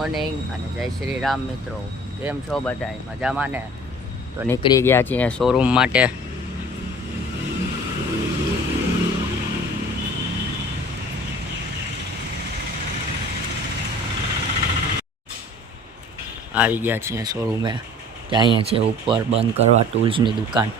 મોર્નિંગ અને જય શ્રી રામ મિત્રો, કેમ છો બધાય? મજામાં ને? તો નીકળી ગયા છીએ શોરૂમ માટે. આવી ગયા છીએ શોરૂમે. ત્યાં છે ઉપર બંધ કરવા ટૂલ્સની દુકાન.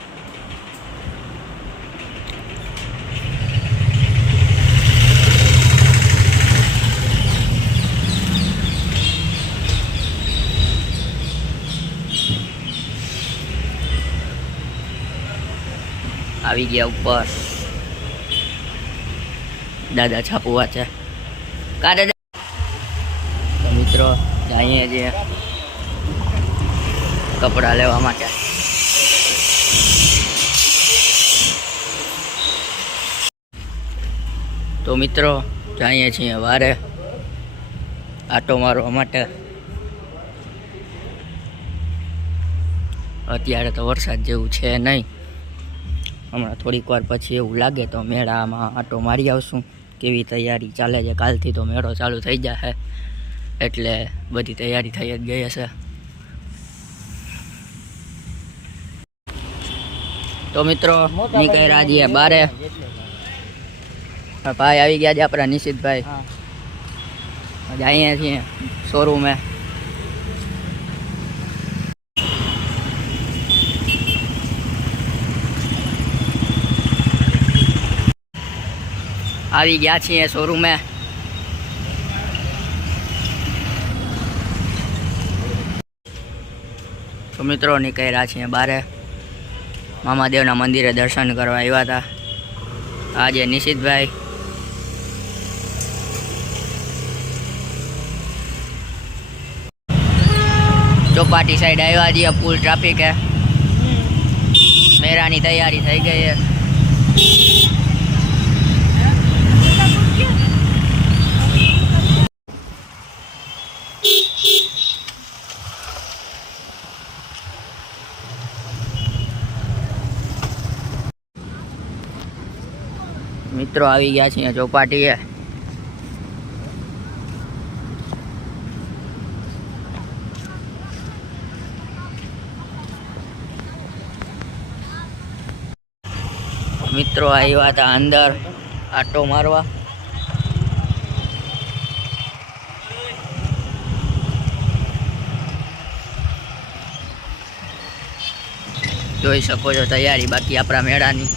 આવી ગયા ઉપર. દાદા છાપુવા છે કા દાદા? તો મિત્રો જઈએ છીએ કપડાં લેવા માટે. તો મિત્રો જઈએ છીએ વારે આટો મારવા માટે. અત્યારે તો વરસાદ જેવું છે નહીં. હમણાં થોડીક વાર પછી એવું લાગે તો મેળામાં આટો મારી આવશું. કેવી તૈયારી ચાલે છે? કાલથી તો મેળો ચાલુ થઈ જશે એટલે બધી તૈયારી થઈ જ ગઈ હશે. તો મિત્રો નીકળ્યા છીએ બારે. ભાઈ આવી ગયા છે આપણા નિશિતભાઈ. જઈએ છીએ શોરૂમે. આવી ગયા છીએ શોરૂમે. તો મિત્રો નીકળ્યા છીએ બારે. મામાદેવના મંદિરે દર્શન કરવા આવ્યા હતા. આજે નિશિતભાઈ. ચોપાટી સાઈડ આવ્યા છીએ. ફૂલ ટ્રાફિક હે. મેળાની તૈયારી થઈ ગઈ છે. મિત્રો આવી ગયા છીએ ચોપાટીએ. મિત્રો આવ્યા હતા અંદર આટો મારવા. જોઈ શકો છો તૈયારી બાકી આપણા મેળાની.